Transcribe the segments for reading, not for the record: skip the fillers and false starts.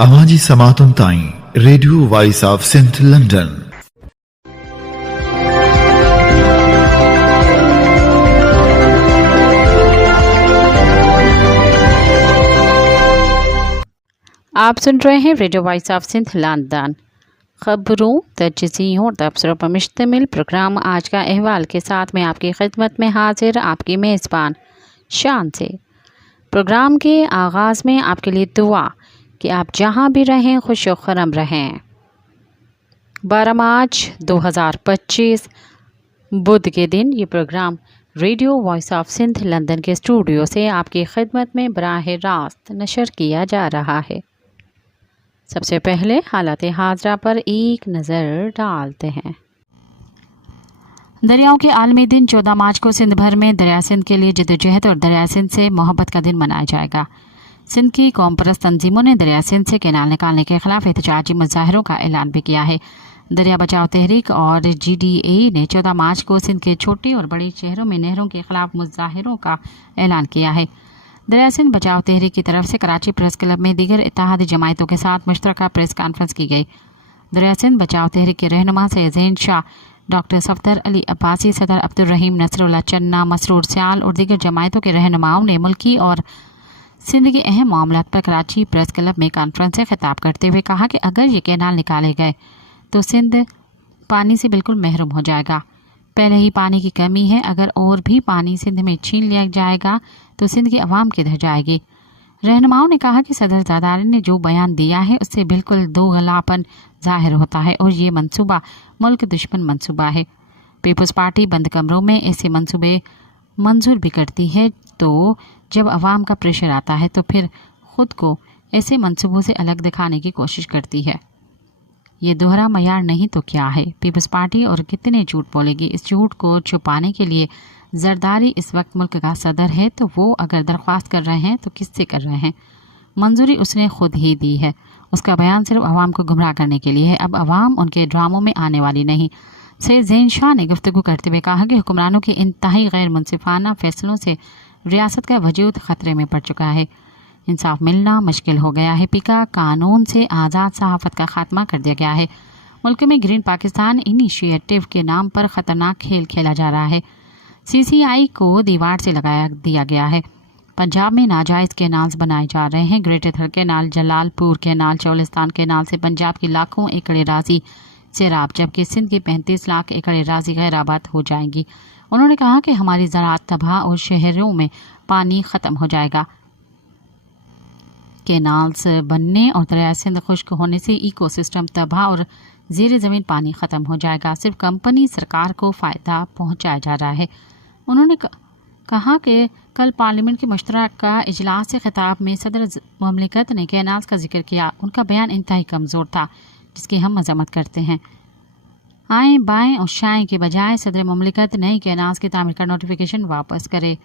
आवाज़ी समातुन ताईं radio voice of Sindh London. आप सुन रहे हैं radio voice of Sindh London. खबरों, तजज़ियों और तबसरों पर मुश्तमिल प्रोग्राम आज का अहवाल के साथ मैं आपकी खिदमत में हाजिर आपकी मेज़बान शान से। प्रोग्राम के आगाज़ में आपके लिए दुआ कि आप जहां भी रहें खुश व खुर्रम रहें। 12 मार्च 2025 बुध के दिन ये program radio voice of Sindh London के स्टूडियो से आपकी खिदमत में बराह रास्त नशर किया जा रहा है। सबसे पहले हालात हाजरा पर एक नज़र डालते हैं। दरियाओं के आलमी दिन 14 मार्च को सिंध भर में दरिया सिंध के लिए जद्दोजहद और दरिया सिंध से मोहब्बत का दिन मनाया जाएगा। सिंध की कौम परस्त तंजीमों ने दरिया सिंध से कैनाल निकालने के खिलाफ एहतजाजी मुजाहरों का ऐलान भी किया है। दरिया बचाओ तहरीक और GDA ने 14 मार्च को सिंध के छोटे और बड़े शहरों में नहरों के खिलाफ मुजाहरों का ऐलान किया है। दरिया सिंध बचाओ तहरीक की तरफ से कराची प्रेस क्लब में दीगर इत्तेहादी जमायतों के साथ मुश्तरका प्रेस कॉन्फ्रेंस की गई। दरिया सिंध बचाओ तहरीक के रहनुमा सैयद ज़ैन शाह, डॉक्टर सफदर अली अब्बासी, सदर अब्दुल रहीम नसरुल्लाह चन्ना, मसरूर सियाल और दीगर जमायतों के रहनुमाओं ने मुल्की और सिंध के अहम मामलात पर कराची प्रेस क्लब में कॉन्फ्रेंस से खिताब करते हुए कहा कि अगर ये कैनाल निकाले गए तो सिंध पानी से बिल्कुल महरूम हो जाएगा। पहले ही पानी की कमी है, अगर और भी पानी सिंध में छीन लिया जाएगा तो सिंध की आवाम किधर जाएगी। रहनुमाओं ने कहा कि सदर ज़रदारी ने जो बयान दिया है उससे बिल्कुल दोगलापन जाहिर होता है और ये मंसूबा मुल्क दुश्मन मंसूबा है। पीपल्स पार्टी बंद कमरों में ऐसे मंसूबे मंजूर भी करती है, तो जब आवाम का प्रेशर आता है तो फिर खुद को ऐसे मंसूबों से अलग दिखाने की कोशिश करती है। ये दोहरा मयार नहीं तो क्या है। पीपल्स पार्टी और कितने झूठ बोलेगी। इस झूठ को छुपाने के लिए जरदारी इस वक्त मुल्क का सदर है, तो वो अगर दरख्वास्त कर रहे हैं तो किससे कर रहे हैं? मंजूरी उसने खुद ही दी है। उसका बयान सिर्फ आवाम को गुमराह करने के लिए है। अब आवाम उनके ड्रामों में आने वाली नहीं। सैयद ज़ैन शाह ने गुफ्तगू करते हुए कहा कि हुक्मरानों के इंतहाई गैर मुनसिफाना फैसलों से रियासत का वजूद खतरे में पड़ चुका है। इंसाफ मिलना मुश्किल हो गया है। पिका कानून से आज़ाद सहाफ़त का खात्मा कर दिया गया है। मुल्क में ग्रीन पाकिस्तान इनिशिएटिव के नाम पर ख़तरनाक खेल खेला जा रहा है। CCI को दीवार से लगाया दिया गया है। पंजाब में नाजायज़ कैनाल्स बनाए जा रहे हैं। ग्रेटर थर canal, Jalalpur canal, Cholistan canal से पंजाब की लाखों एकड़ राजी सैराब, जबकि सिंध की 35 लाख एकड़ राजी गैर आबाद हो जाएंगी। उन्होंने कहा कि हमारी ज़राअत तबाह और शहरों में पानी ख़त्म हो जाएगा। कैनाल्स बनने और दरिया सिंध खुश्क होने से इकोसिस्टम तबाह और ज़ेर ज़मीन पानी ख़त्म हो जाएगा। सिर्फ कंपनी सरकार को फ़ायदा पहुंचाया जा रहा है। उन्होंने कहा कि कल पार्लियामेंट के मुश्तरका इजलास से खिताब में सदर ममलिकत ने कैनाल्स का जिक्र किया। उनका बयान इंतहाई कमज़ोर था, जिसकी हम मज़म्मत करते हैं। आएँ बाएँ और शाएँ के बजाय सदर ममलिकत नई कैनाल्स की तामीर का नोटिफिकेशन वापस करे।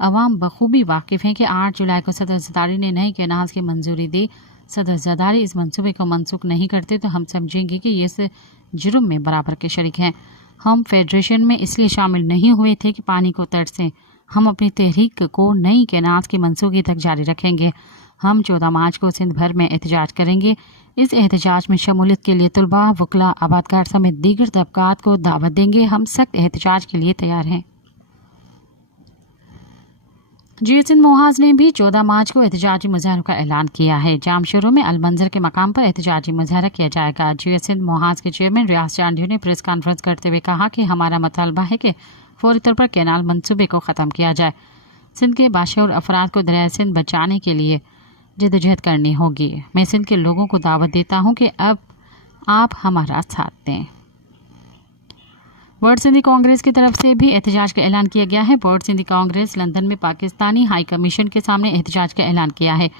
अवाम बखूबी वाकिफ़ हैं कि 8 जुलाई को सदर ज़रदारी ने नई कैनाल्स की मंजूरी दी। सदर ज़रदारी इस मंसूबे को मनसूख नहीं करते तो हम समझेंगे कि ये इस जुर्म में बराबर के शरीक हैं। हम फेडरेशन में इसलिए शामिल नहीं हुए थे कि पानी को तरसें। हम अपनी तहरीक को नई कैनाल्स की मंसूखी तक जारी रखेंगे। हम 14 मार्च को सिंध भर में एहतजाज करेंगे। इस एहतजाज में शमूलियत के लिए तुलबा, वकला, आबादकार समेत दीगर तबकात को दावत देंगे। हम सख्त एहतजाज के लिए तैयार हैं। सिंध मोहाज ने भी 14 मार्च को एहतजाजी मुजाहरों का ऐलान किया है। जामशोरों में अलमंजर के मकाम पर एहतजाजी मुजाहरा किया जाएगा। सिंध मोहाज के चेयरमैन रियाज चांडियो ने प्रेस कॉन्फ्रेंस करते हुए कहा कि हमारा मुतालबा है कि फौरी तौर पर कैनाल मंसूबे को ख़त्म किया जाए। सिंध के बाशऊर अफराद को दरिया सिंध बचाने के लिए जद्दोजहद करनी होगी। मैं सिंध के लोगों को दावत देता हूँ कि अब आप हमारा साथ दें। वर्ल्ड सिंधी कांग्रेस की तरफ से भी एहतजाज का ऐलान किया गया है। वर्ल्ड सिंधी कांग्रेस लंदन में पाकिस्तानी हाई कमीशन के सामने एहतजाज का ऐलान किया है।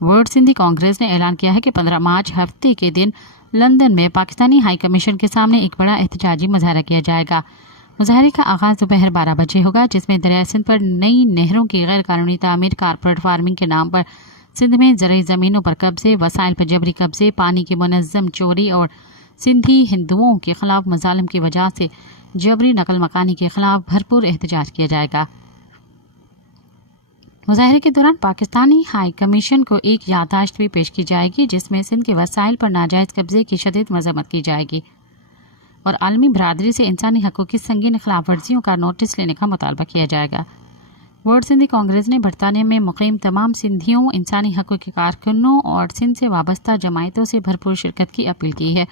वर्ल्ड सिंधी कांग्रेस ने ऐलान किया है कि 15 मार्च हफ्ते के दिन लंदन में पाकिस्तानी हाई कमीशन के सामने एक बड़ा एहतजाजी मुजाहरा किया जाएगा। मुजाहरे का आगाज़ दोपहर 12 बजे होगा, जिसमें दरिया सिंध पर नई नहरों की गैर कानूनी तामीर, कारपोरेट फार्मिंग के नाम पर सिंध में ज़रई ज़मीनों पर कब्जे, वसाइल पर जबरी कब्जे, पानी की मुनज़्ज़म चोरी और सिंधी हिंदुओं के खिलाफ मज़ालिम की वजह से जबरी नकल मकानी के खिलाफ भरपूर एहतजाज किया जाएगा। मुजाहरे के दौरान पाकिस्तानी हाई कमीशन को एक याददाश्त भी पेश की जाएगी जिसमें सिंध के वसाइल पर नाजायज़ कब्जे की शदीद मजम्मत की जाएगी और आलमी बरादरी से इंसानी हक़ों की संगीन खिलाफ वर्जियों का नोटिस लेने का मुतालबा किया जाएगा। वर्ल्ड सिंधी कांग्रेस ने बरतानिया में मुक़ीम तमाम सिंधियों, इंसानी हक़ों के कारकुनों और सिंध से वाबस्ता जमायतों से भरपूर शिरकत की अपील की है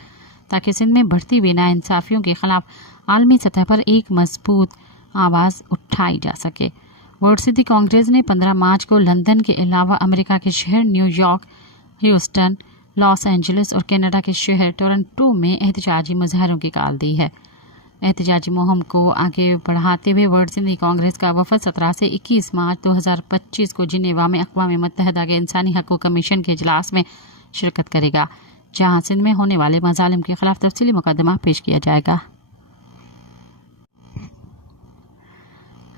ताकि सिंध में बढ़ती हुई नाइंसाफ़ियों के ख़िलाफ़ आलमी सतह पर एक मजबूत आवाज़ उठाई जा सके। वर्ल्ड सिंधी कांग्रेस ने 15 मार्च को लंदन के अलावा अमेरिका के शहर न्यूयॉर्क, ह्यूस्टन, लॉस एंजलिस और कनाडा के शहर टोरंटो में एहतजाजी मुजाहरों की कॉल दी है। एहतजाजी मुहिम को आगे बढ़ाते हुए वर्ल्ड सिंधी कांग्रेस का वफद 17 से 21 मार्च 2025 को जिनेवा में अक़वाम मुत्तहिदा के इंसानी हक़ूक़ कमीशन के इजलास में शिरकत करेगा, जहां सिंध में होने वाले मज़ालिम के खिलाफ तफसीली मुकदमा पेश किया जाएगा।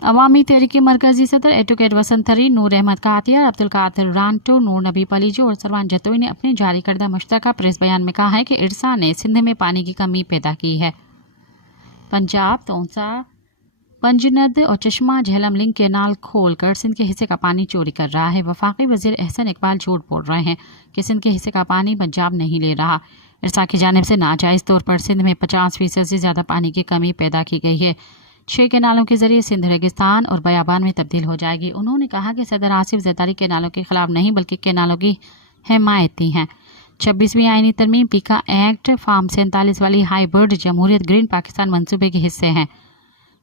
अवामी तहरीक मरकजी सदर एडवोकेट वसंत तरी, नूर अहमद कातियार, अब्दुल कादिर रांटो, नूर नबी पलीजो और सरवान जतोई ने अपने जारी करदा मुश्तरका प्रेस बयान में कहा है कि इरसा ने सिंध में पानी की कमी पैदा की है। पंजाब, तोंसा, पंजनद और चश्मा झेलम लिंक केनाल खोलकर सिंध के हिस्से का पानी चोरी कर रहा है। वफाकी वजीर एहसन इकबाल झूठ बोल रहे हैं कि सिंध के हिस्से का पानी पंजाब नहीं ले रहा। इरसा की जानिब से नाजायज़ तौर पर सिंध में 50% से ज़्यादा पानी की कमी पैदा की गई है। 6 केनालों के जरिए सिंध रेगिस्तान और बयाबान में तब्दील हो जाएगी। उन्होंने कहा कि सदर आसिफ जरदारी केनालों के खिलाफ नहीं बल्कि केनालों की हिमायती हैं। 26वीं आईनी तरमीम, पीका एक्ट, फार्म 47 वाली हाईबर्ड जमहूरियत ग्रीन पाकिस्तान मंसूबे के हिस्से हैं।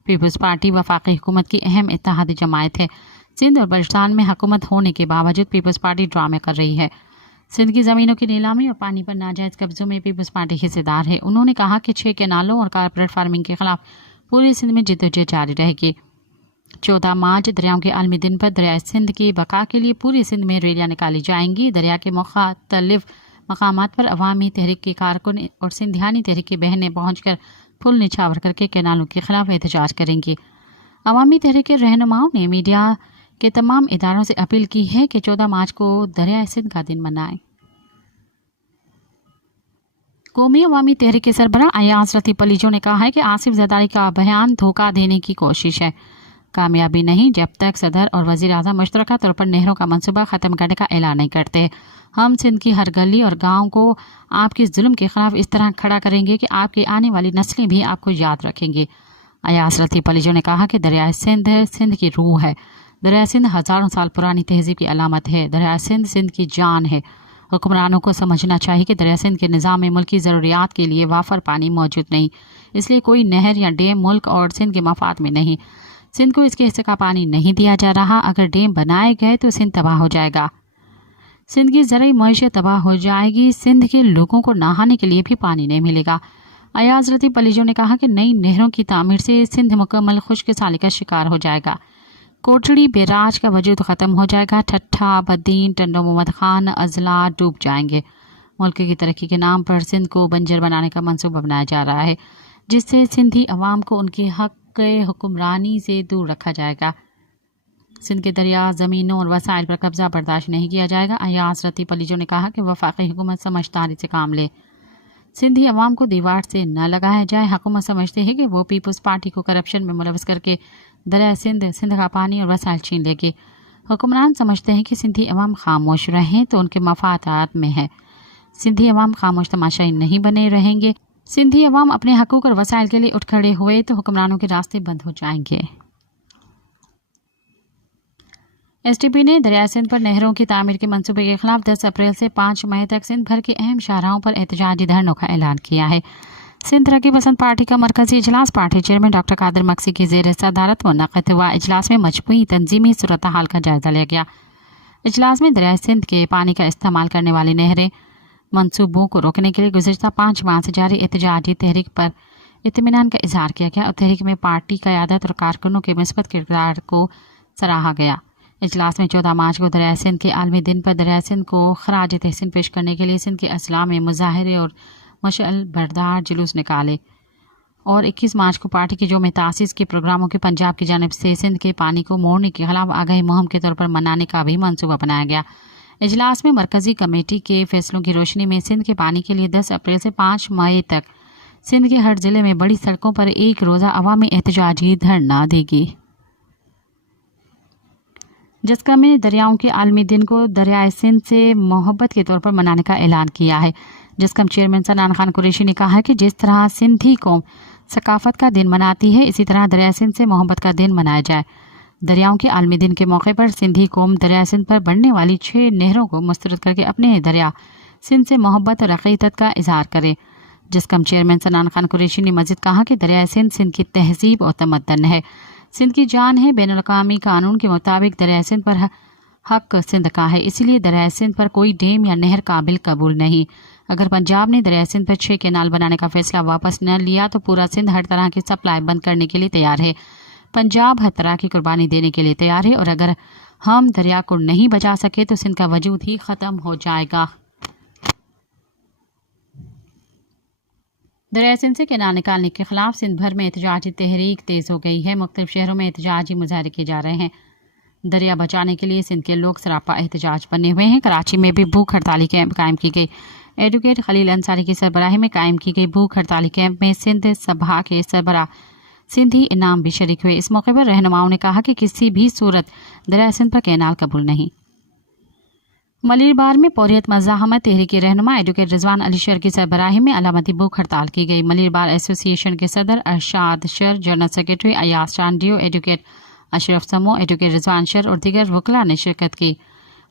पीपल्स पार्टी वफाकी हुकूमत की अहम इत्तेहादी जमायत है। सिंध और बलूचिस्तान में हुकूमत होने के बावजूद पीपल्स पार्टी ड्रामे कर रही है। सिंध की ज़मीनों की नीलामी और पानी पर नाजायज़ कब्जों में पीपल्स पार्टी हिस्सेदार है। उन्होंने कहा कि 6 केनालों और कारपोरेट फार्मिंग के खिलाफ पूरी सिंध में जद्दोजहद जारी रहेगी। 14 मार्च दरियाओं के आलमी दिन पर दरिया सिंध की बका के लिए पूरी सिंध में रैलियाँ निकाली जाएंगी। दरिया के मुख्तलिफ मकामात पर अवामी तहरीक के कारकुन और सिंधियानी तहरीक की बहनें पहुंचकर फुल निछावर करके केनालों के खिलाफ एहतजाज करेंगी। अवामी तहरीक के रहनुमाओं ने मीडिया के तमाम इदारों से अपील की है कि 14 मार्च को दरिया सिंध का दिन मनाएं। कौमी अवामी तहरीक के सरबराह अयाज रती पलीजो ने कहा है कि आसिफ जरदारी का बयान धोखा देने की कोशिश है, कामयाबी नहीं जब तक सदर और वज़ीर आज़म मुश्तरका तौर पर नहरों का मंसूबा ख़त्म करने का ऐलान नहीं करते। हम सिंध की हर गली और गांव को आपके जुल्म के खिलाफ इस तरह खड़ा करेंगे कि आपकी आने वाली नस्लें भी आपको याद रखेंगी। अयाज रती पलीजो ने कहा कि दरिया सिंध सिंध की रूह है। दरिया सिंध हज़ारों साल पुरानी तहजीब की अलामत है। दरिया सिंध सिंध की जान है। हुक्मरानों को समझना चाहिए कि दरिया सिंध के निज़ाम में मुल्की ज़रूरियात के लिए वाफर पानी मौजूद नहीं, इसलिए कोई नहर या डैम मुल्क और सिंध के मफाद में नहीं। सिंध को इसके हिस्से का पानी नहीं दिया जा रहा। अगर डैम बनाए गए तो सिंध तबाह हो जाएगा, सिंध की ज़रूरी मईशत तबाह हो जाएगी, सिंध के लोगों को नहाने के लिए भी पानी नहीं मिलेगा। अयाज रती पलीजो ने कहा कि नई नहरों की तामीर से सिंध मुकम्मल खुश्क साली का शिकार हो जाएगा। कोटड़ी बैराज का वजूद ख़त्म हो जाएगा। ठट्ठा, बदीन, टंडो मोहम्मद खान, अजला डूब जाएंगे। मुल्क की तरक्की के नाम पर सिंध को बंजर बनाने का मंसूबा बनाया जा रहा है, जिससे सिंधी अवाम को उनके हक हुक्मरानी से दूर रखा जाएगा। सिंध के दरिया, ज़मीनों और वसाइल पर कब्जा बर्दाश्त नहीं किया जाएगा। अयाज रती पलीजो ने कहा कि वफाकी हुकूमत समझदारी से काम ले, सिंधी अवाम को दीवार से न लगाया जाए। हुकूमत समझते हैं कि वो पीपल्स पार्टी को करप्शन में मुलव्वस करके दरिया सिंध का पानी और वसाइल छीन लेगी। हुक्मरान समझते हैं कि सिंधी अवाम खामोश रहें तो उनके मफादात में है। सिंधी अवाम खामोश तमाशाई नहीं बने रहेंगे। सिंधी अवाम अपने हकूक़ और वसाइल के लिए उठ खड़े हुए तो हुक्मरानों के रास्ते बंद हो जाएंगे। एसटीपी ने दरिया सिंध पर नहरों की तामीर के मंसूबे के खिलाफ 10 अप्रैल से 5 मई तक सिंध भर के अहम शाहराहों पर एहतजाजी धरनों का ऐलान किया है। सिंध तरक्की पसंद पार्टी का मरकजी इजलास party chairman doctor Qadir Magsi की ज़ेर सदारत मुनक़्क़िद हुआ। इजलास में मजमूई तंजीमी सूरत हाल का जायजा लिया गया। इजलास में दरिया सिंध के पानी का इस्तेमाल करने वाली नहरें मंसूबों को रोकने के लिए गुज़िश्ता 5 माह से जारी एहतजाजी तहरीक पर इत्मीनान का इजहार किया गया और तहरीक में पार्टी क़यादत और कारकुनों के मुस्बत किरदार को सराहा गया। इजलास में 14 मार्च को दरिया सिंध के आलमी दिन पर दरिया सिंध को खराज तहसीन पेश करने के लिए सिंध के अजला में मुजाहरे और मशअल बरदार जुलूस निकाले और 21 मार्च को पार्टी के जो में तासीस के प्रोग्रामों के पंजाब की जानिब से सिंध के पानी को मोड़ने के खिलाफ आगाही मुहिम के तौर पर मनाने का भी मंसूबा बनाया गया। इजलास में मरकजी कमेटी के फैसलों की रोशनी में सिंध के पानी के लिए 10 अप्रैल से 5 मई तक सिंध के हर जिले में बड़ी सड़कों पर एक रोज़ा अवामी एहतजाजी धरना देगी। जस्का में दरियाओं के आलमी दिन को दरियाए सिंध से मोहब्बत के तौर पर मनाने का ऐलान किया है। जस्कम चेयरमैन सनान खान कुरैशी ने कहा कि जिस तरह सिंधी कौम सकाफत का दिन मनाती है, इसी तरह दरिया सिंध से मोहब्बत का दिन मनाया जाए। दरियाओं के आलमी दिन के मौके पर सिंधी कौम दरिया सिंध पर बढ़ने वाली 6 नहरों को मुस्तरद करके अपने दरिया सिंध से मोहब्बत और अक़ीदत का इजहार करे। जिसकम चेयरमैन सनान खान कुरैशी ने मज़ीद कहा कि दरिया सिंध सिंध की तहजीब और तमद्दन है, सिंध की जान है। बैनुल अक़वामी कानून के मुताबिक दरिया सिंध पर हक सिंध का है, इसीलिए दरिया सिंध पर कोई डैम या नहर काबिल कबूल नहीं। अगर पंजाब ने दरिया सिंध पर 6 कैनाल बनाने का फैसला वापस न लिया तो पूरा सिंध हर तरह की सप्लाई बंद करने के लिए तैयार है। पंजाब हर तरह की कुर्बानी देने के लिए तैयार है, और अगर हम दरिया को नहीं बचा सके तो सिंध का वजूद ही ख़त्म हो जाएगा। दरिया सिंध से कैनाल निकालने के खिलाफ सिंध भर में एहतजाजी तहरीक तेज़ हो गई है। मुख्तलिफ शहरों में एहतजाजी मुजाहरे किए जा रहे हैं। दरिया बचाने के लिए सिंध के लोग सरापा एहतजाज बने हुए हैं। कराची में भी भूख हड़ताली कैंप कायम की गई। एडवोकेट खलील अंसारी की सरबराही में कायम की गई भूख हड़ताली कैंप में सिंध सभा के सरबराह सिंधी इनाम भी शरीक हुए। इस मौके पर रहनुमाओं ने कहा कि किसी भी सूरत दरिया सिंध पर कैनाल कबूल नहीं। मलिरबार में पौरियत मज़ाहमत तहरीक रहनुमा एडवोकेट रिजवान अली शर की सरबराही में अलामती भूख हड़ताल की गई। मलिरबार एसोसिएशन के सदर Arshad sir, general secretary Ayaz Chandio, advocate Ashraf समो, एडवोकेट रिजवान शर और दीगर वकला ने शिरकत की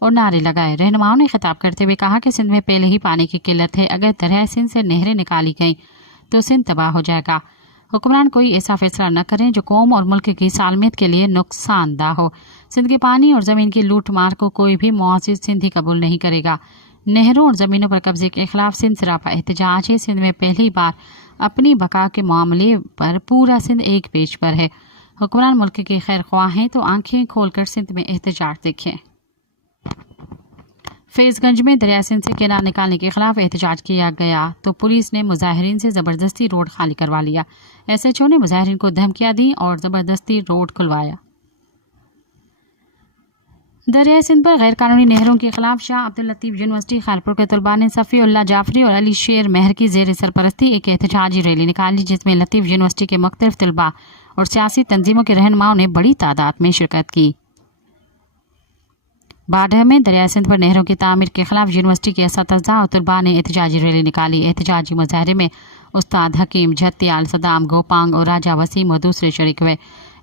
और नारे लगाए। रहनुमाओं ने खिताब करते हुए कहा कि सिंध में पहले ही पानी की किल्लत है, अगर दरिया सिंध से नहरें निकाली गईं तो सिंध तबाह हो जाएगा। हुक्मरान कोई ऐसा फैसला न करें जो कौम और मुल्क की सालमियत के लिए नुकसानदा हो। सिंध के पानी और ज़मीन की लूट मार को कोई भी मुआज़िज़ सिंधी कबूल नहीं करेगा। नहरों और ज़मीनों पर कब्जे के खिलाफ सिंध सरापा एहतजाज है। सिंध में पहली बार अपनी बका के मामले पर पूरा सिंध एक पेज पर है। हुक्मरान मुल्क के खैर ख्वाह हैं तो आंखें खोलकर सिंध में एहतजाज देखें। फैज़गंज में दरिया सिंध से कैनाल निकालने के खिलाफ एहतजाज किया गया तो पुलिस ने मुजाहिरीन से ज़बरदस्ती रोड खाली करवा लिया। SHO ने मुजाहिरीन को धमकियां दी और ज़बरदस्ती रोड खुलवाया। दरिया सिंध पर गैर कानूनी नहरों के खिलाफ शाह अब्दुल लतीफ़ यूनिवर्सिटी खालपुर के तलबा ने सफ़ीउल्लाह जाफरी और अली शेर महर की ज़ेर सरपरस्ती एक एहतजाजी रैली निकाली, जिसमें लतीफ़ यूनिवर्सिटी के मुख्तलिफ तलबा और सियासी तंजीमों के रहनुमाओं ने बड़ी तादाद में शिरकत की। बाडह में दरिया सिंध पर नहरों की तामीर के खिलाफ यूनिवर्सिटी के असातिज़ा और तलबा ने एहतजाजी रैली निकाली। एहतजाजी मुजाहरे में उस्ताद हकीम, झत्याल, सदाम, गोपांग और राजा वसीम और दूसरे शरीक हुए।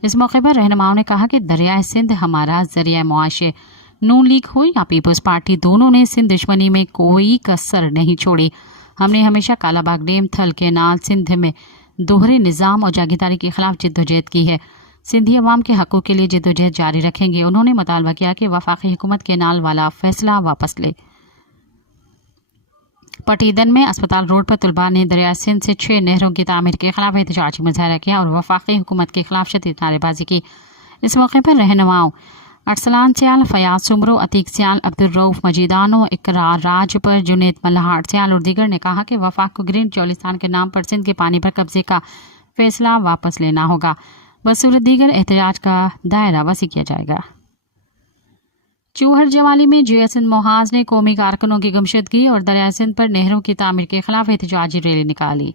इस मौके पर रहनुमाओं ने कहा कि दरिया सिंध हमारा ज़रिया मुआश है। नून लीग हो या पीपल्स पार्टी, दोनों ने सिंध दुश्मनी में कोई कसर नहीं छोड़ी। हमने हमेशा कालाबाग डैम, थल कैनाल, सिंध में दोहरे निज़ाम और जागीरदारी के खिलाफ जिद्दोजहद की है। सिंधी अवाम के हकों के लिए जिद्दोजहद जारी रखेंगे। उन्होंने मुतालबा किया कि वफाकी हुकूमत कैनाल वाला फैसला वापस ले। पटीदन में अस्पताल रोड पर तलबा ने दरिया सिंध से 6 नहरों की तामीर के खिलाफ एहतजाजी मुजाहरा किया और वफाकी हुकूमत के खिलाफ शदीद नारेबाजी की। इस मौके पर रहनुमाओं अरसलान सियाल, फयाज सुमरो, अतीक सियाल, अब्दुल रऊफ मजीदानो, इकरार राजपर, जुनेद मल्हार सियाल और दीगर ने कहा कि वफाक को ग्रीन चौलिस्तान के नाम पर सिंध के पानी पर कब्जे का फैसला वापस लेना होगा। बसूरत दीगर एहतजाज का दायरा वसी किया जाएगा। चूहर जवाली में JSN मोहाज ने कौमी कारकुनों की गुमशुदगी और दरिया सिंध पर नहरों की तामीर के खिलाफ एहतजाजी रैली निकाली।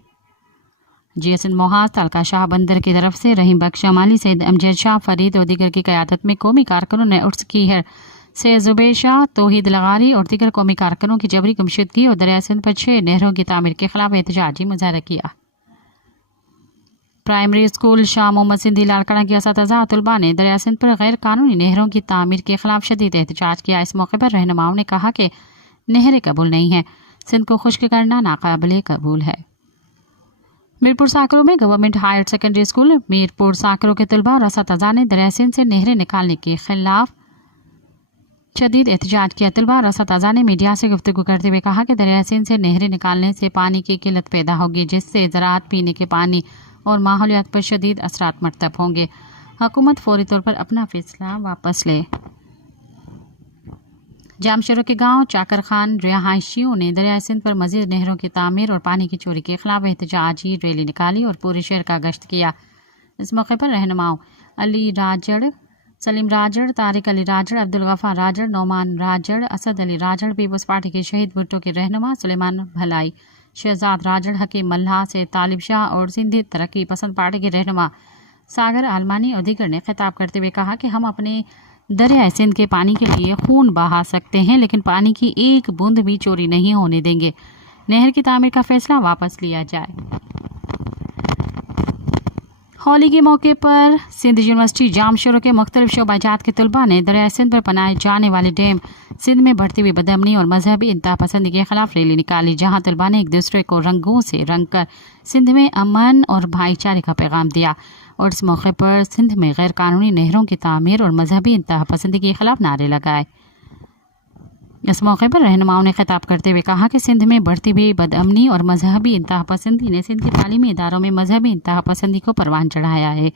JSN मोहाज, तालका शाह बंदर की तरफ से रहीम बख्श अमाली, सैयद अमजद शाह फरीद और दीगर की क़यादत में कौमी कारकुनों ने उर्स की है। सैयद जुबैर शाह, तौहीद लगारी और दीगर कौमी कारकुनों की जबरी गुमशुदगी और दरिया सिंध पर 6 नहरों की तामीर के खिलाफ एहतजाजी मुजाहरा किया। प्राइमरी स्कूल शाह मोहम्मद सिंधी लालकड़ा की असातिज़ा और तलबा ने दरिया सिंध पर गैर कानूनी नहरों की तामीर के खिलाफ शदीद एहतजाज किया। इस मौके पर रहनुमाओं ने कहा कि नहरें कबूल नहीं है, सिंध को खुश्क करना नाकाबिले कबूल है। मीरपुर साकरों में government higher secondary school Mirpur Sakro के तलबा और असातिज़ा ने दरिया सिंध से नहरें निकालने के खिलाफ शदीद एहतजाज किया। तलबा और असातिज़ा ने मीडिया से गुफ्तगू करते हुए कहा कि दरिया सिंध से नहरें निकालने से पानी की किल्लत पैदा होगी, जिससे ज़राअत, पीने के पानी और माहौलियात पर शदीद असरात मरतब होंगे। हुकूमत फौरी तौर पर अपना फैसला वापस ले। जामशरो के गांव चाकर खान रिहायशियों ने दरिया सिंध पर मजीद नहरों की तामीर और पानी की चोरी के खिलाफ एहतजाजी रैली निकाली और पूरे शहर का गश्त किया। इस मौके पर रहनुमाओं अली राजड़, सलीम राजड़, तारिक अली राजड़, अब्दुल गफ़ार राजड़, नौमान राजड़, असद अली राजड़, पीपल्स पार्टी के शहीद भुट्टो के रहनुमा सुलेमान भलाई, शहजाद राजड़, हकीम मल्हा से तालिब शाह और सिंधी तरक्की पसंद पार्टी के रहनुमा सागर आलमानी और दीगर ने खिताब करते हुए कहा कि हम अपने दरिया सिंध के पानी के लिए खून बहा सकते हैं, लेकिन पानी की एक बूंद भी चोरी नहीं होने देंगे। नहर की तामीर का फैसला वापस लिया जाए। होली के मौके पर सिंध यूनिवर्सिटी जामशोरों के मुख्तलिफ शोबाजात के तलबा ने दरिया सिंध पर बनाए जाने वाले डैम सिंध में बढ़ती हुई बदअमनी और मजहबी इंतहा पसंदी के खिलाफ रैली निकाली, जहां तलबा ने एक दूसरे को रंगों से रंग कर सिंध में अमन और भाईचारे का पैगाम दिया और इस मौके पर सिंध में गैर कानूनी नहरों की तामीर और मजहबी इंतहा पसंदी के खिलाफ नारे लगाए। इस मौके पर रहनुमाओं ने खिताब करते हुए कहा कि सिंध में बढ़ती हुई बदअमनी और मजहबी इंतहा पसंदी ने सिंध के तालीमी इदारों में मजहबी इंतहा पसंदी को परवान चढ़ाया है।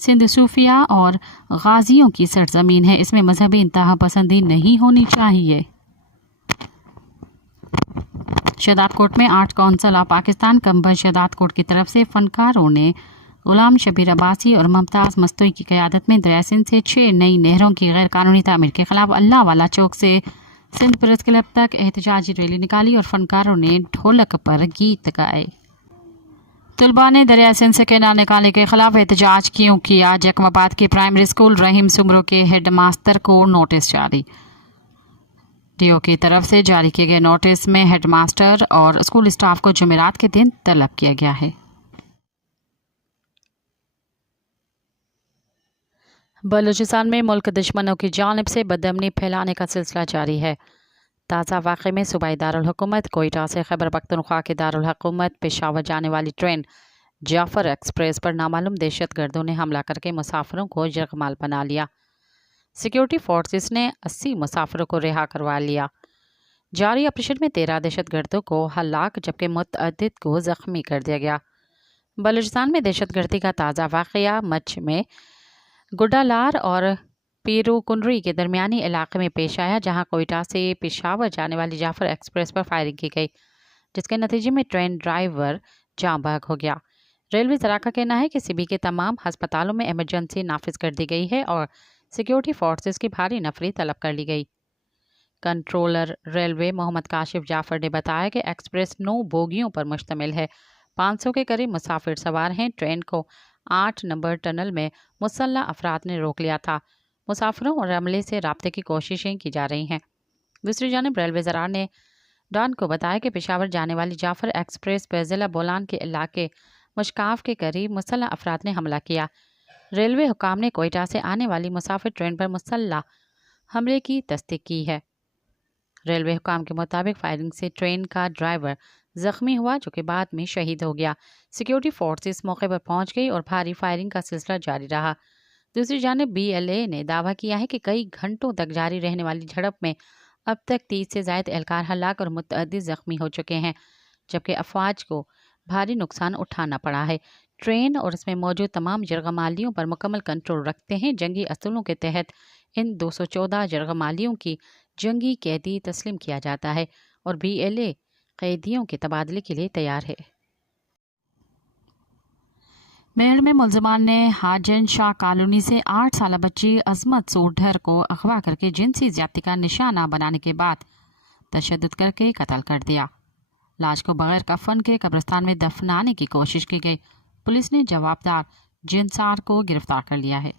सिंध सूफिया और गाजियों की सरजमीन है, इसमें मजहबी इंतहा पसंदी नहीं होनी चाहिए। शहदाद कोट में आर्ट काउंसिल ऑफ पाकिस्तान कंबर शहदाद कोट की तरफ से फनकारों ने गुलाम शबीर अब्बासी और मुमताज़ मस्तोई की क़यादत में दरिया सिंध से 6 नई नहरों की गैर कानूनी तामीर के खिलाफ अल्लाह वाला चौक से सिंध प्रेस क्लब तक एहतजाजी रैली निकाली और फनकारों ने ढोलक पर गीत गाए। तलबा ने दरिया सिंध से केनाल निकालने के खिलाफ एहतजाज क्यों किया? जकमाबाद के प्राइमरी स्कूल रहीम सुमरो के हेड मास्टर को नोटिस जारी। डीओ की तरफ से जारी किए गए नोटिस में हेड मास्टर और स्कूल स्टाफ को जुमेरात के दिन तलब किया गया है। बलूचिस्तान में मुल्क दुश्मनों की जानिब से बदअमनी फैलाने का सिलसिला जारी है। ताज़ा वाक़े में सूबाई दारुल हुकूमत कोयटा से खैबर पख्तूनख्वा के दारुल हुकूमत पेशावर जाने वाली ट्रेन जाफर एक्सप्रेस पर नामालूम दहशतगर्दों ने हमला करके मुसाफिरों को यरगमाल बना लिया। सिक्योरिटी फोर्सेस ने 80 मुसाफिरों को रिहा करवा लिया। जारी ऑपरेशन में 13 दहशतगर्दों को हलाक जबकि मुतअद्दिद को ज़ख्मी कर दिया गया। बलूचिस्तान में दहशतगर्दी का ताज़ा वाक़या मच में गुडालार और पीरू कुंडरी के दरमियानी इलाके में पेश आया, जहां कोयटा से पेशावर जाने वाली जाफर एक्सप्रेस पर फायरिंग की गई, जिसके नतीजे में ट्रेन ड्राइवर जाँ बहक हो गया। रेलवे ज़रा का कहना है कि सीबी के तमाम हस्पतालों में इमरजेंसी नाफिज कर दी गई है और सिक्योरिटी फोर्सेस की भारी नफरी तलब कर ली गई। कंट्रोलर रेलवे मोहम्मद काशिफ जाफर ने बताया कि एक्सप्रेस 9 बोगियों पर मुश्तमिल है। 500 के करीब मुसाफिर सवार हैं। ट्रेन को 8 नंबर टनल में मुसल्लह अफराद ने रोक लिया था। मुसाफिरों और अमले से राब्ते की कोशिशें की जा रही हैं। दूसरी जानिब रेलवे ज़रा ने डॉन को बताया कि पेशावर जाने वाली जाफर एक्सप्रेस पर ज़िला बोलान के इलाके मुश्काफ के करीब मुसल्लह अफराद ने हमला किया। रेलवे हुकाम ने कोयटा से आने वाली मुसाफिर ट्रेन पर मुसल्लह हमले की तस्दीक की है। रेलवे हुकाम के मुताबिक फायरिंग से ट्रेन का ड्राइवर ज़ख्मी हुआ, जो कि बाद में शहीद हो गया। सिक्योरिटी फोर्सेस मौके पर पहुंच गई और भारी फायरिंग का सिलसिला जारी रहा। दूसरी जानिब BLA ने दावा किया है कि कई घंटों तक जारी रहने वाली झड़प में अब तक 30 से ज़ायद एहलकार हलाक और मुतअद्दिद ज़ख्मी हो चुके हैं, जबकि अफवाज को भारी नुकसान उठाना पड़ा है। ट्रेन और इसमें मौजूद तमाम जरगमालियों पर मुकम्मल कंट्रोल रखते हैं। जंगी असूलों के तहत इन 214 जरगमालियों की जंगी कैदी तस्लीम किया जाता है और BLA कैदियों के तबादले के लिए तैयार है। मेरठ में मुलजमान ने हाजन शाह कॉलोनी से 8 साल बच्ची अजमत सोढर को अगवा करके जिनसी ज्यादती का निशाना बनाने के बाद तशद्दुद करके कत्ल कर दिया। लाश को बगैर कफन के कब्रिस्तान में दफनाने की कोशिश की गई। पुलिस ने जवाबदार जिनसार को गिरफ्तार कर लिया है।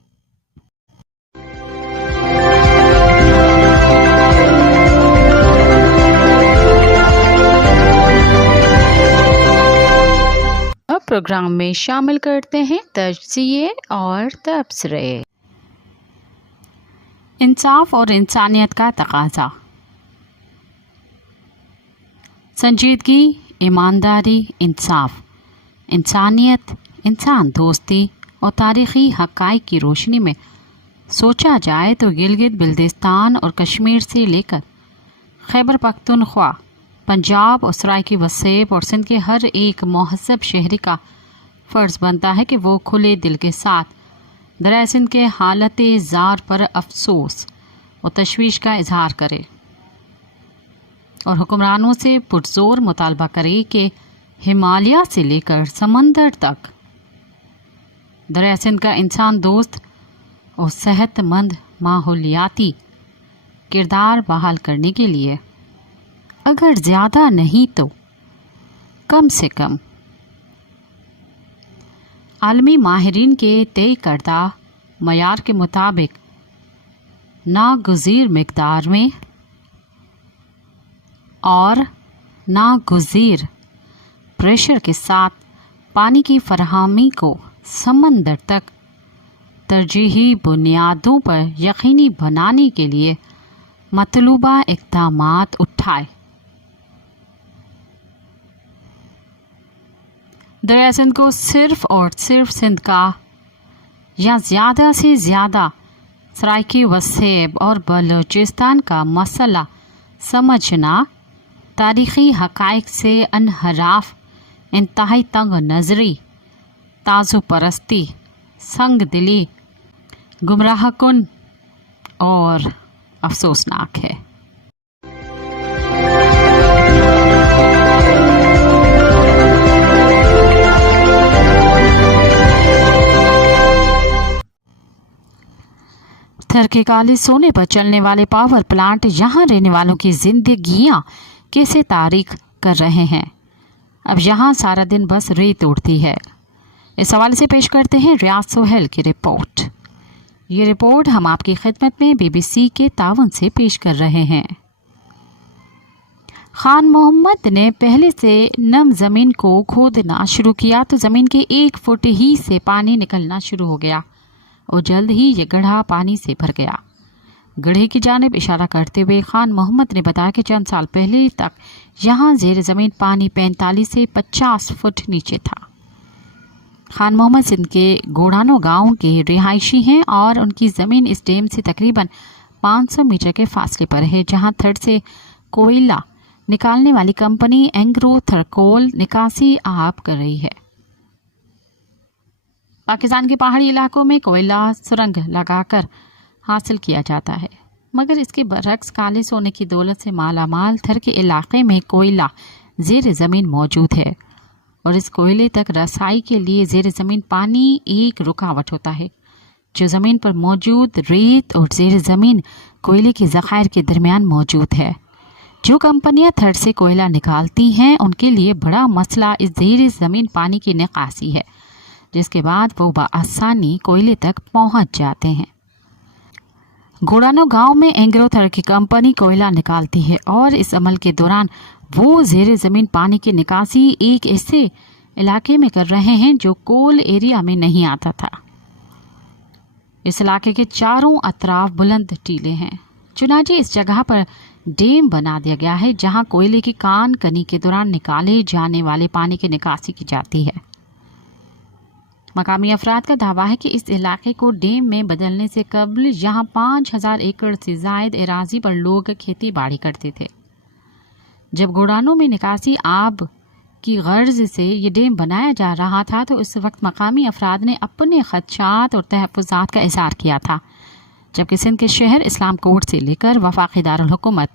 अब प्रोग्राम में शामिल करते हैं तज्ज़िये और तबसरे। इंसाफ और इंसानियत का तकाजा। संजीदगी, ईमानदारी, इंसाफ, इंसानियत, इंसान दोस्ती और तारीख़ी हक़ाइक़ की रोशनी में सोचा जाए तो गिलगित बिल्तिस्तान और कश्मीर से लेकर खैबर पख्तूनख्वा, पंजाब और सराइकी वसेब और सिंध के हर एक महज़ब शहरी का फ़र्ज़ बनता है कि वो खुले दिल के साथ दरिया सिंध के हालत ज़ार पर अफसोस और तशवीश का इजहार करे और हुक्मरानों से पुरज़ोर मुतालबा करे कि हिमालय से लेकर समंदर तक दरिया सिंध का इंसान दोस्त और सेहतमंद माहौलियाती किरदार बहाल करने के लिए अगर ज़्यादा नहीं तो कम से कम आलमी माहिरीन के तय करदा मयार के मुताबिक नागुज़ीर मिकदार में और नागुज़ीर प्रेशर के साथ पानी की फराहमी को समंदर तक तरजीही बुनियादों पर यकीनी बनाने के लिए मतलूबा इक़दामात उठाए। दरिया सिंध को सिर्फ और सिर्फ सिंध का या ज़्यादा से ज़्यादा सराइकी वसेब और बलूचिस्तान का मसला समझना तारीख़ी हक़ाइक़ से अनहराफ, इंतहाई तंग नज़री, ताज़ु परस्ती, संग दिली, गुमराह कुन और अफसोसनाक है। थर के काले सोने पर चलने वाले पावर प्लांट यहाँ रहने वालों की जिंदगियाँ कैसे तारीख कर रहे हैं। अब यहाँ सारा दिन बस रेत उड़ती है। इस हवाले से पेश करते हैं रियाज सोहेल की रिपोर्ट। ये रिपोर्ट हम आपकी खिदमत में BBC के तावन से पेश कर रहे हैं। खान मोहम्मद ने पहले से नम ज़मीन को खोदना शुरू किया तो ज़मीन के 1 फुट ही से पानी निकलना शुरू हो गया और जल्द ही ये गड्ढा पानी से भर गया। गड्ढे की जानिब इशारा करते हुए खान मोहम्मद ने बताया कि चंद साल पहले तक यहाँ ज़ेर ज़मीन पानी 45 से 50 फुट नीचे था। खान मोहम्मद सिंध के गोड़ानो गांव के रिहायशी हैं और उनकी ज़मीन इस डैम से तकरीबन 500 मीटर के फासले पर है, जहां थर्ड से कोयला निकालने वाली कंपनी एंग्रो थर्कोल निकासी आब कर रही है। पाकिस्तान के पहाड़ी इलाकों में कोयला सुरंग लगाकर हासिल किया जाता है, मगर इसके बरक्स काले सोने की दौलत से मालामाल थर के इलाके में कोयला ज़ेर ज़मीन मौजूद है और इस कोयले तक रसाई के लिए ज़ेर ज़मीन पानी एक रुकावट होता है, जो ज़मीन पर मौजूद रेत और ज़ेर ज़मीन कोयले के ज़खायर के दरमियान मौजूद है। जो कंपनियां थर्ड से कोयला निकालती हैं उनके लिए बड़ा मसला इस ज़ेर ज़मीन पानी की निकासी है, जिसके बाद वो बआसानी कोयले तक पहुंच जाते हैं। गोड़ानो गांव में एंग्रोथर की कंपनी कोयला निकालती है और इस अमल के दौरान वो ज़ेर ज़मीन पानी की निकासी एक ऐसे इलाके में कर रहे हैं जो कोल एरिया में नहीं आता था। इस इलाके के चारों अतराफ बुलंद टीले हैं, चुनाचे इस जगह पर डैम बना दिया गया है जहां कोयले की कान कनी के दौरान निकाले जाने वाले पानी की निकासी की जाती है। मकामी अफराद का दावा है कि इस इलाके को डैम में बदलने से कबल यहाँ 5000 एकड़ से जायद एराजी पर लोग खेती बाड़ी करते थे। जब गोड़ानों में निकासी आब की गर्ज से ये डैम बनाया जा रहा था तो उस वक्त मकामी अफराद ने अपने खदशात और तहफ़्फ़ुज़ात का इज़हार किया था, जबकि सिंध के शहर इस्लाम कोर्ट से लेकर वफाकी दारुल हुकूमत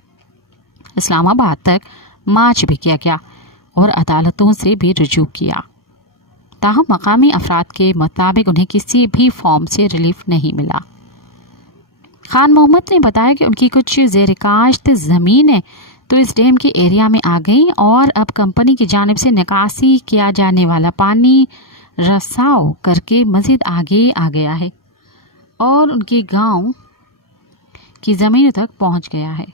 इस्लामाबाद तक मार्च भी किया गया और अदालतों से भी रुजू किया। ताहम मकामी अफराद के मुताबिक उन्हें किसी भी फॉर्म से रिलीफ नहीं मिला। खान मोहम्मद ने बताया कि उनकी कुछ ज़ेर काश्त ज़मीनें तो इस डैम के एरिया में आ गई और अब कंपनी की जानिब से निकासी किया जाने वाला पानी रसाव करके मज़ीद आगे आ गया है और उनके गांव की ज़मीनों तक पहुंच गया है।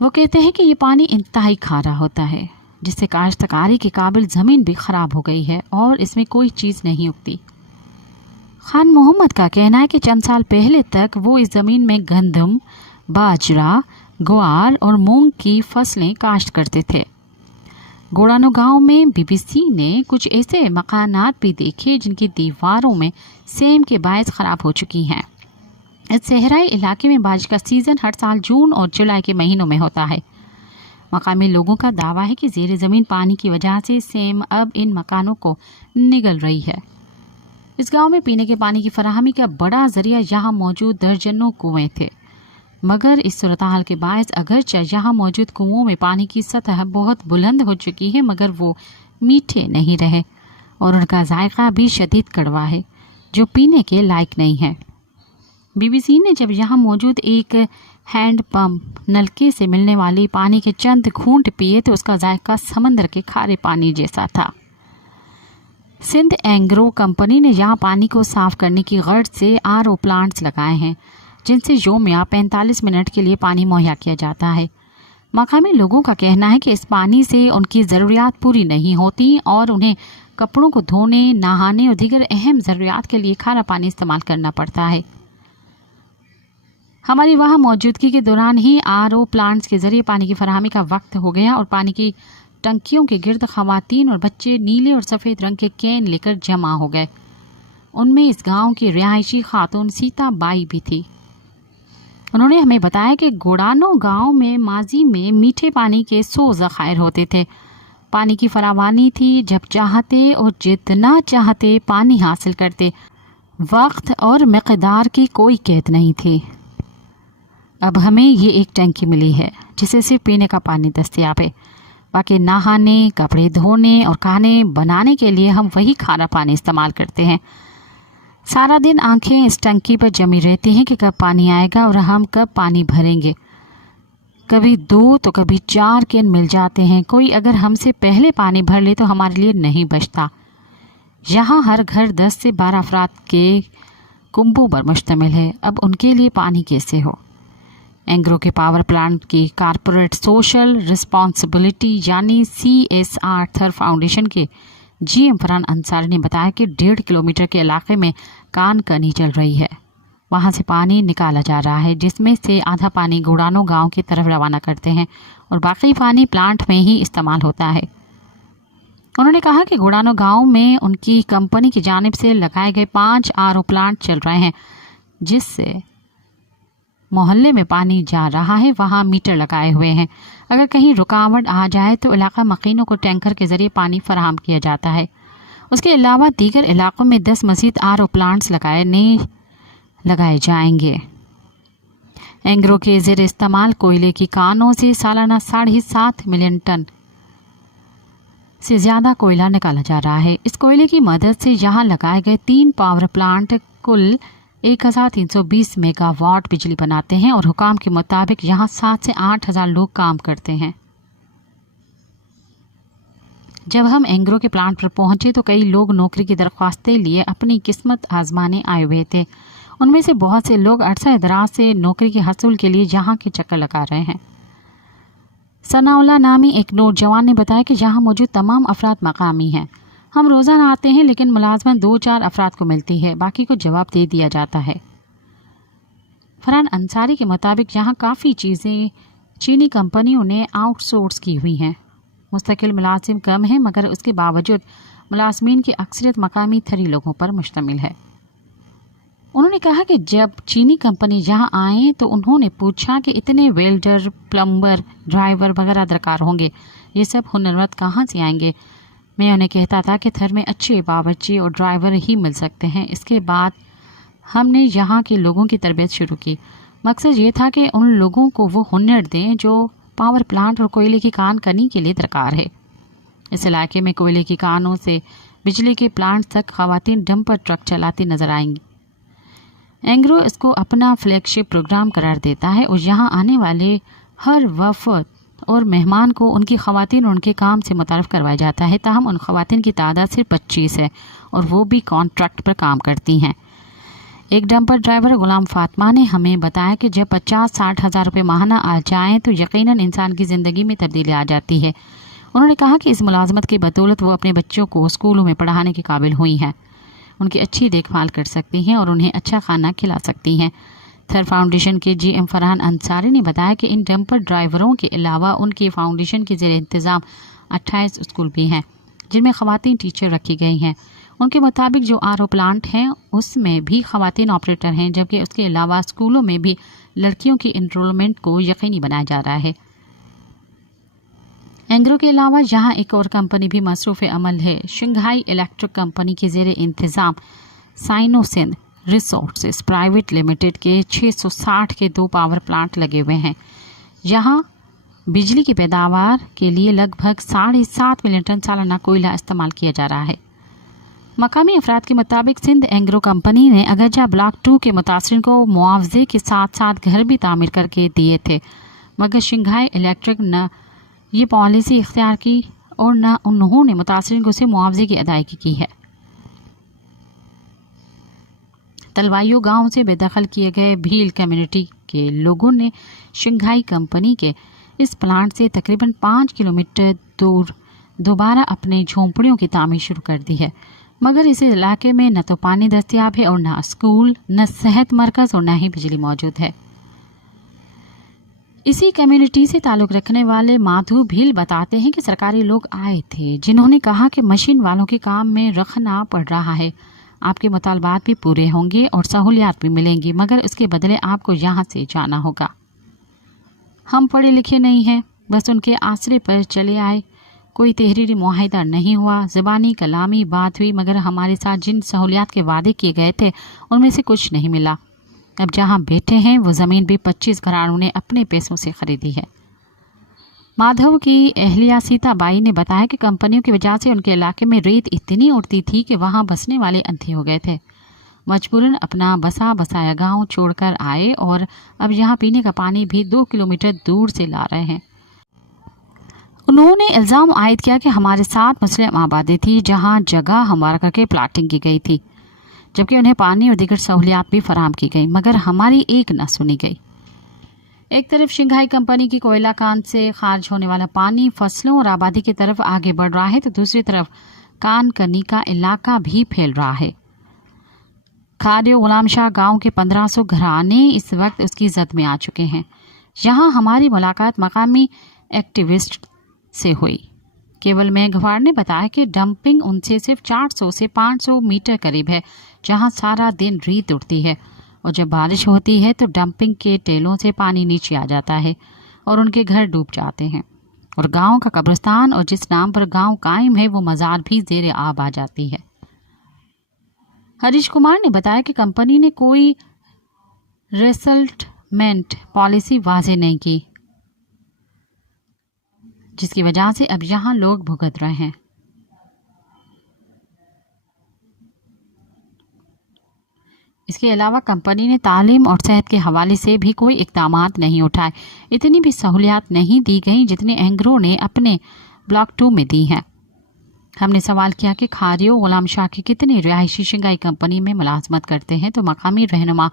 वो कहते हैं कि ये पानी इंतहाई खारा होता है, जिससे काश्तकारी के काबिल ज़मीन भी ख़राब हो गई है और इसमें कोई चीज़ नहीं उगती। खान मोहम्मद का कहना है कि चंद साल पहले तक वो इस ज़मीन में गंदम, बाजरा, ग्वार और मूंग की फसलें काश्त करते थे। गोड़ानो गांव में BBC ने कुछ ऐसे मकानात भी देखे जिनकी दीवारों में सेम के बायस ख़राब हो चुकी हैं। इस सहराई इलाके में बारिश का सीज़न हर साल जून और जुलाई के महीनों में होता है। मकामी लोगों का दावा है कि ज़ेर ज़मीन पानी की वजह से सेम अब इन मकानों को निगल रही है। इस गांव में पीने के पानी की फराहमी का बड़ा ज़रिया यहाँ मौजूद दर्जनों कुएँ थे, मगर इस सूरत हाल के बायस अगरचे यहाँ मौजूद कुओं में पानी की सतह बहुत बुलंद हो चुकी है, मगर वो मीठे नहीं रहे और उनका जायका भी शदीद कड़वा है, जो पीने के लायक नहीं है। BBC ने जब यहाँ मौजूद एक हैंड पंप नलके से मिलने वाली पानी के चंद घूंट पिए तो उसका जायका समंदर के खारे पानी जैसा था। सिंध एंग्रो कंपनी ने यहाँ पानी को साफ करने की गर्ज से RO प्लांट्स लगाए हैं, جن سے یومیہ 45 منٹ کے لیے پانی مہیا کیا جاتا ہے۔ مقامی لوگوں کا کہنا ہے کہ اس پانی سے ان کی ضروریات پوری نہیں ہوتی اور انہیں کپڑوں کو دھونے، نہانے اور دیگر اہم ضروریات کے لیے کھارا پانی استعمال کرنا پڑتا ہے۔ ہماری وہاں موجودگی کے دوران ہی RO پلانٹس کے ذریعے پانی کی فراہمی کا وقت ہو گیا اور پانی کی ٹنکیوں کے گرد خواتین اور بچے نیلے اور سفید رنگ کے کین لے کر جمع ہو گئے۔ ان میں اس گاؤں کی رہائشی خاتون سیتا بائی بھی تھی۔ انہوں نے ہمیں بتایا کہ گوڑانو گاؤں میں ماضی میں میٹھے پانی کے 100 ذخائر ہوتے تھے۔ پانی کی فراوانی تھی، جب چاہتے اور جتنا چاہتے پانی حاصل کرتے، وقت اور مقدار کی کوئی قید نہیں تھی۔ اب ہمیں یہ ایک ٹینکی ملی ہے جسے صرف پینے کا پانی دستیاب ہے، باقی نہانے، کپڑے دھونے اور کھانے بنانے کے لیے ہم وہی کھارا پانی استعمال کرتے ہیں۔ سارا دن آنکھیں اس ٹنکی پر جمی رہتی ہیں کہ کب پانی آئے گا اور ہم کب پانی بھریں گے۔ کبھی 2 تو کبھی 4 کین مل جاتے ہیں۔ کوئی اگر ہم سے پہلے پانی بھر لے تو ہمارے لیے نہیں بچتا۔ یہاں ہر گھر 10 سے 12 افراد کے کنبوں پر مشتمل ہے۔ اب ان کے لیے پانی کیسے ہو؟ اینگرو کے پاور پلانٹ کی کارپوریٹ سوشل رسپانسبلٹی یعنی CSR تھر فاؤنڈیشن کے GM فرحان انصاری نے بتایا کہ 1.5 کلومیٹر کے علاقے میں کان کنی چل رہی ہے۔ وہاں سے پانی نکالا جا رہا ہے، جس میں سے آدھا پانی گوڑانو گاؤں کی طرف روانہ کرتے ہیں اور باقی پانی پلانٹ میں ہی استعمال ہوتا ہے۔ انہوں نے کہا کہ گوڑانو گاؤں میں ان کی کمپنی کی جانب سے لگائے گئے 5 RO پلانٹ چل رہے ہیں، جس سے محلے میں پانی جا رہا ہے، وہاں میٹر لگائے ہوئے ہیں۔ اگر کہیں رکاوٹ آ جائے تو علاقہ مکینوں کو ٹینکر کے ذریعے پانی فراہم کیا جاتا ہے۔ اس کے علاوہ دیگر علاقوں میں 10 مزید RO پلانٹس لگائے جائیں گے۔ اینگرو کے زیر استعمال کوئلے کی کانوں سے سالانہ 7.5 ملین ٹن سے زیادہ کوئلہ نکالا جا رہا ہے۔ اس کوئلے کی مدد سے یہاں لگائے گئے 3 پاور پلانٹ کل 1320 میگا واٹ بجلی بناتے ہیں اور حکام کے مطابق یہاں 7 سے 8 ہزار لوگ کام کرتے ہیں۔ جب ہم اینگرو کے پلانٹ پر پہنچے تو کئی لوگ نوکری کی درخواستیں لیے اپنی قسمت آزمانے آئے ہوئے تھے۔ ان میں سے بہت سے لوگ عرصہ دراز سے نوکری کے حصول کے لیے یہاں کے چکر لگا رہے ہیں۔ ثناء اللہ نامی ایک نوجوان نے بتایا کہ یہاں موجود تمام افراد مقامی ہیں۔ ہم روزانہ آتے ہیں لیکن ملازمت 2-4 افراد کو ملتی ہے، باقی کو جواب دے دیا جاتا ہے۔ فرحان انصاری کے مطابق یہاں کافی چیزیں چینی کمپنیوں نے آؤٹ سورس کی ہوئی ہیں۔ مستقل ملازم کم ہیں، مگر اس کے باوجود ملازمین کی اکثریت مقامی تھری لوگوں پر مشتمل ہے۔ انہوں نے کہا کہ جب چینی کمپنی یہاں آئیں تو انہوں نے پوچھا کہ اتنے ویلڈر، پلمبر، ڈرائیور وغیرہ درکار ہوں گے، یہ سب ہنرمند کہاں سے آئیں گے؟ میں انہیں کہتا تھا کہ تھر میں اچھے باورچی اور ڈرائیور ہی مل سکتے ہیں۔ اس کے بعد ہم نے یہاں کے لوگوں کی تربیت شروع کی۔ مقصد یہ تھا کہ ان لوگوں کو وہ ہنر دیں جو پاور پلانٹ اور کوئلے کی کان کنی کے لیے درکار ہے۔ اس علاقے میں کوئلے کی کانوں سے بجلی کے پلانٹ تک خواتین ڈمپر ٹرک چلاتی نظر آئیں گی۔ اینگرو اس کو اپنا فلیگ شپ پروگرام قرار دیتا ہے اور یہاں آنے والے ہر وفد اور مہمان کو ان کی خواتین اور ان کے کام سے متعارف کروایا جاتا ہے۔ تاہم ان خواتین کی تعداد صرف 25 ہے اور وہ بھی کانٹریکٹ پر کام کرتی ہیں۔ ایک ڈمپر ڈرائیور غلام فاطمہ نے ہمیں بتایا کہ جب 50-60 ہزار روپے ماہانہ آ جائیں تو یقیناً انسان کی زندگی میں تبدیلی آ جاتی ہے۔ انہوں نے کہا کہ اس ملازمت کی بدولت وہ اپنے بچوں کو اسکولوں میں پڑھانے کے قابل ہوئی ہیں، ان کی اچھی دیکھ بھال کر سکتی ہیں اور انہیں اچھا کھانا کھلا سکتی ہیں۔ تھر فاؤنڈیشن کے GM فرحان انصاری نے بتایا کہ ان ڈمپر ڈرائیوروں کے علاوہ ان کے فاؤنڈیشن کے زیر انتظام 28 اسکول بھی ہیں جن میں خواتین ٹیچر رکھی گئی ہیں۔ ان کے مطابق جو RO پلانٹ ہیں اس میں بھی خواتین آپریٹر ہیں، جبکہ اس کے علاوہ اسکولوں میں بھی لڑکیوں کی انرولمنٹ کو یقینی بنایا جا رہا ہے۔ اینگرو کے علاوہ یہاں ایک اور کمپنی بھی مصروف عمل ہے۔ شنگھائی الیکٹرک کمپنی کے زیر انتظام Sino Sindh resources private limited کے 660 کے 2 پاور پلانٹ لگے ہوئے ہیں۔ یہاں بجلی کی پیداوار کے لیے لگ بھگ 7.5 ملین ٹن سالانہ کوئلہ استعمال کیا جا رہا ہے۔ مقامی افراد کے مطابق سندھ اینگرو کمپنی نے اگرچہ بلاک 2 کے متاثرین کو معاوضے کے ساتھ ساتھ گھر بھی تعمیر کر کے دیے تھے، مگر شنگھائی الیکٹرک نہ یہ پالیسی اختیار کی اور نہ انہوں نے متاثرین کو سے معاوضے کی ادائیگی کی ہے۔ तलवाइयो गांव से बेदखल किए गए भील कम्युनिटी के लोगों ने शंघाई कंपनी के इस प्लांट से तकरीबन 5 किलोमीटर दूर दोबारा अपने झोंपड़ियों की तामीर शुरू कर दी है, मगर इस इलाके में न तो पानी दस्तियाब है और न स्कूल, न सेहत मरकज और न ही बिजली मौजूद है। इसी कम्युनिटी से ताल्लुक़ रखने वाले माधु भील बताते हैं कि सरकारी लोग आए थे जिन्होंने कहा कि मशीन वालों के काम में रखना पड़ रहा है, आपके मुतालबात भी पूरे होंगे और सहूलियात भी मिलेंगी, मगर उसके बदले आपको यहाँ से जाना होगा। हम पढ़े लिखे नहीं हैं, बस उनके आसरे पर चले आए, कोई तहरीरी मुआहिदा नहीं हुआ, ज़बानी कलामी बात हुई, मगर हमारे साथ जिन सहूलियात के वादे किए गए थे उनमें से कुछ नहीं मिला। अब जहाँ बैठे हैं वो ज़मीन भी 25 घरानों ने अपने पैसों से खरीदी है। माधव की अहलिया सीताबाई ने बताया कि कंपनियों की वजह से उनके इलाके में रेत इतनी उड़ती थी कि वहाँ बसने वाले अंधे हो गए थे। मजबूरन अपना बसा बसाया गांव छोड़कर आए और अब यहाँ पीने का पानी भी 2 किलोमीटर दूर से ला रहे हैं। उन्होंने इल्ज़ाम आयद किया कि हमारे साथ मुस्लिम आबादी थी जहाँ जगह हमारा करके प्लाटिंग की गई थी, जबकि उन्हें पानी और दीगर सहूलियात भी फराहम की गई, मगर हमारी एक न सुनी गई। एक तरफ शंघाई कंपनी की कोयला कान से खारिज होने वाला पानी फसलों और आबादी की तरफ आगे बढ़ रहा है, तो दूसरी तरफ कान कनी का इलाका भी फैल रहा है। खारियो गुलाम शाह गाँव के 1500 घराने इस वक्त उसकी जद में आ चुके हैं। यहाँ हमारी मुलाकात मकामी एक्टिविस्ट से हुई। केवल मेघवाड़ ने बताया कि डंपिंग उनसे सिर्फ 400 से 500 मीटर करीब है, जहाँ सारा दिन रेत उड़ती है और जब बारिश होती है तो डंपिंग के टेलों से पानी नीचे आ जाता है और उनके घर डूब जाते हैं और गांव का कब्रिस्तान और जिस नाम पर गांव कायम है वो मज़ार भी ज़ेरे आब आ जाती है। हरीश कुमार ने बताया कि कंपनी ने कोई रिसेटलमेंट पॉलिसी वाज़ेह नहीं की, जिसकी वजह से अब यहाँ लोग भुगत रहे हैं। इसके अलावा कंपनी ने तालीम और सेहत के हवाले से भी कोई इक़दामात नहीं उठाए। इतनी भी सहूलियात नहीं दी गई जितनी एंगरों ने अपने ब्लॉक 2 में दी हैं। हमने सवाल किया कि खारियो गुलाम शाह के कितने रिहायशी शंघाई कंपनी में मुलाजमत करते हैं, तो मकामी रहनुमा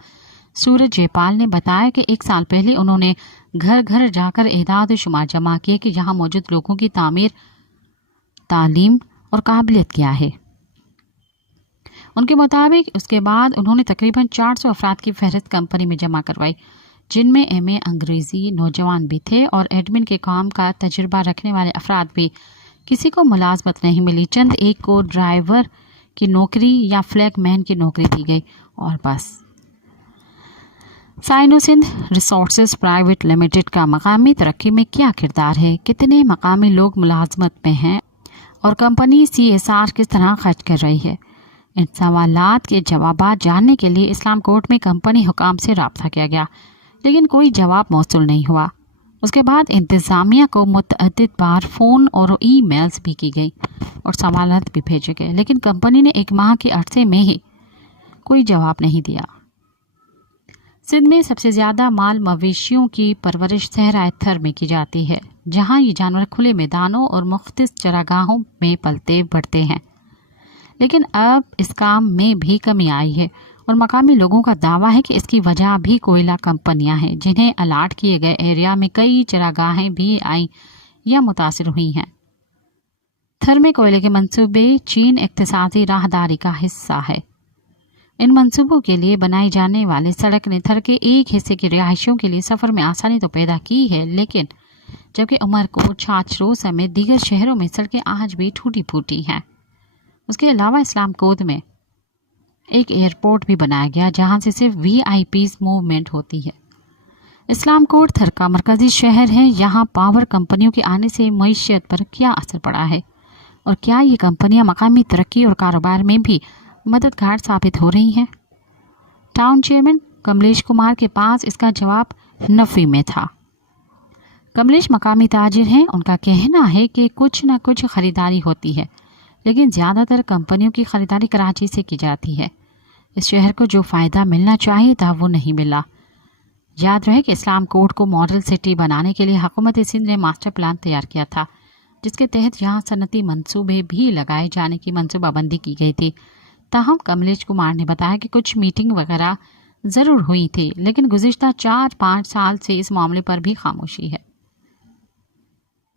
सूरज जयपाल ने बताया कि 1 साल पहले उन्होंने घर घर जाकर एदाद शुमार जमा किए कि यहाँ मौजूद लोगों की तामीर, तालीम और काबिलियत क्या है। उनके मुताबिक उसके बाद उन्होंने तकरीबन 400 अफराद की फहरिस्त कंपनी में जमा करवाई, जिनमें MA अंग्रेज़ी नौजवान भी थे और एडमिन के काम का तजुर्बा रखने वाले अफराद भी। किसी को मुलाजमत नहीं मिली, चंद एक को ड्राइवर की नौकरी या फ्लैग मैन की नौकरी दी गई और बस। Sino Sindh resources private limited का मकामी तरक्की में क्या किरदार है, कितने मकामी लोग मुलाजमत में हैं और कंपनी CSR किस तरह खर्च कर रही है, इन सवालात के जवाब जानने के लिए इस्लाम कोर्ट में कंपनी हुकाम से रब्ता किया गया, लेकिन कोई जवाब मौसूल नहीं हुआ। उसके बाद इंतज़ामिया को मुतअद्दिद बार फ़ोन और ईमेल्स भी की गई और सवालात भी भेजे गए, लेकिन कंपनी ने 1 माह के अरसे में ही कोई जवाब नहीं दिया। सिंध में सबसे ज़्यादा माल मवेशियों की परवरिश सहराए थर में की जाती है, जहाँ ये जानवर खुले मैदानों और मुख्तलिफ चरागाहों में पलते बढ़ते हैं, लेकिन अब इस काम में भी कमी आई है और मकामी लोगों का दावा है कि इसकी वजह भी कोयला कंपनियां हैं, जिन्हें अलाट किए गए एरिया में कई चरागाहें भी आई या मुतासिर हुई हैं। थर में कोयले के मंसूबे चीन इक्तिसादी राहदारी का हिस्सा है। इन मंसूबों के लिए बनाई जाने वाली सड़क ने थर के एक हिस्से की रिहायशियों के लिए सफ़र में आसानी तो पैदा की है, लेकिन जबकि उमरकोट, छाछरो समेत दीगर शहरों में सड़कें आज भी टूटी फूटी हैं। उसके अलावा इस्लाम कोद में एक एयरपोर्ट भी बनाया गया, जहां से सिर्फ VIPs मूवमेंट होती है। इस्लाम कोट थर का मरकजी शहर है। यहाँ पावर कंपनियों के आने से मईशत पर क्या असर पड़ा है और क्या ये कंपनियां मकामी तरक्की और कारोबार में भी मददगार साबित हो रही हैं? टाउन चेयरमैन कमलेश कुमार के पास इसका जवाब नफ़ी में था। कमलेश मकामी ताजिर हैं। उनका कहना है कि कुछ न कुछ ख़रीदारी होती है, लेकिन ज़्यादातर कंपनियों की ख़रीदारी कराची से की जाती है। इस शहर को जो फ़ायदा मिलना चाहिए था वो नहीं मिला। याद रहे कि इस्लाम कोट को मॉडल सिटी बनाने के लिए हुकूमत सिंध ने मास्टर प्लान तैयार किया था, जिसके तहत यहाँ सनती मंसूबे भी लगाए जाने की मनसूबाबंदी की गई थी, تاہم کملیش کمار نے بتایا کہ کچھ میٹنگ وغیرہ ضرور ہوئی تھی لیکن گزشتہ 4-5 سال سے اس معاملے پر بھی خاموشی ہے۔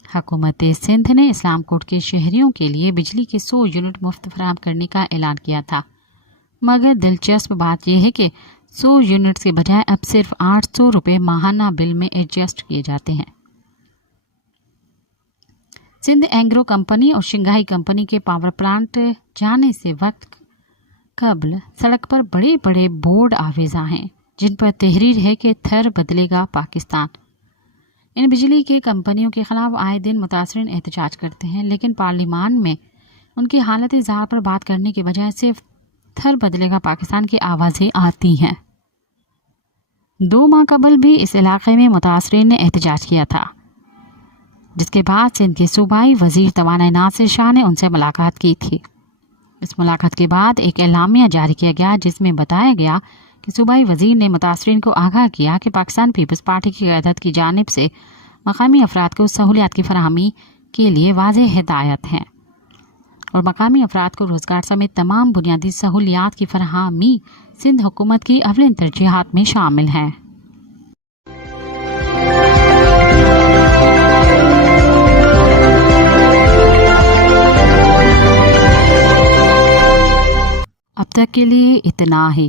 حکومت سندھ نے اسلام کوٹ کے شہریوں کے لیے بجلی کے 100 یونٹ مفت فراہم کرنے کا اعلان کیا تھا، مگر دلچسپ بات یہ ہے کہ 100 یونٹس کے بجائے اب صرف 800 روپے ماہانہ بل میں ایڈجسٹ کیے جاتے ہیں۔ سندھ اینگرو کمپنی اور شنگھائی کمپنی کے پاور پلانٹ جانے سے وقت قبل سڑک پر بڑے بڑے بورڈ آویزاں ہیں جن پر تحریر ہے کہ تھر بدلے گا پاکستان۔ ان بجلی کے کمپنیوں کے خلاف آئے دن متاثرین احتجاج کرتے ہیں، لیکن پارلیمان میں ان کی حالت زار پر بات کرنے کے بجائے صرف تھر بدلے گا پاکستان کی آوازیں آتی ہیں۔ 2 ماہ قبل بھی اس علاقے میں متاثرین نے احتجاج کیا تھا، جس کے بعد سندھ کے صوبائی وزیر توانائی ناصر شاہ نے ان سے ملاقات کی تھی۔ اس ملاقات کے بعد ایک اعلامیہ جاری کیا گیا جس میں بتایا گیا کہ صوبائی وزیر نے متاثرین کو آگاہ کیا کہ پاکستان پیپلز پارٹی کی قیادت کی جانب سے مقامی افراد کو سہولیات کی فراہمی کے لیے واضح ہدایت ہیں اور مقامی افراد کو روزگار سمیت تمام بنیادی سہولیات کی فراہمی سندھ حکومت کی اولین ترجیحات میں شامل ہیں۔ اب تک کے لیے اتنا ہی،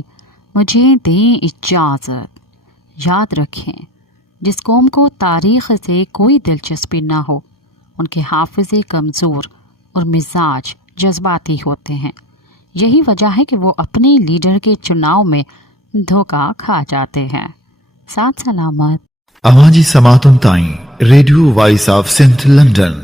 مجھے دیں اجازت۔ یاد رکھیں، جس قوم کو تاریخ سے کوئی دلچسپی نہ ہو ان کے حافظے کمزور اور مزاج جذباتی ہوتے ہیں۔ یہی وجہ ہے کہ وہ اپنے لیڈر کے چناؤ میں دھوکہ کھا جاتے ہیں۔ ساتھ سلامت۔ اواں جی سماعتن تائیں radio voice of Sindh London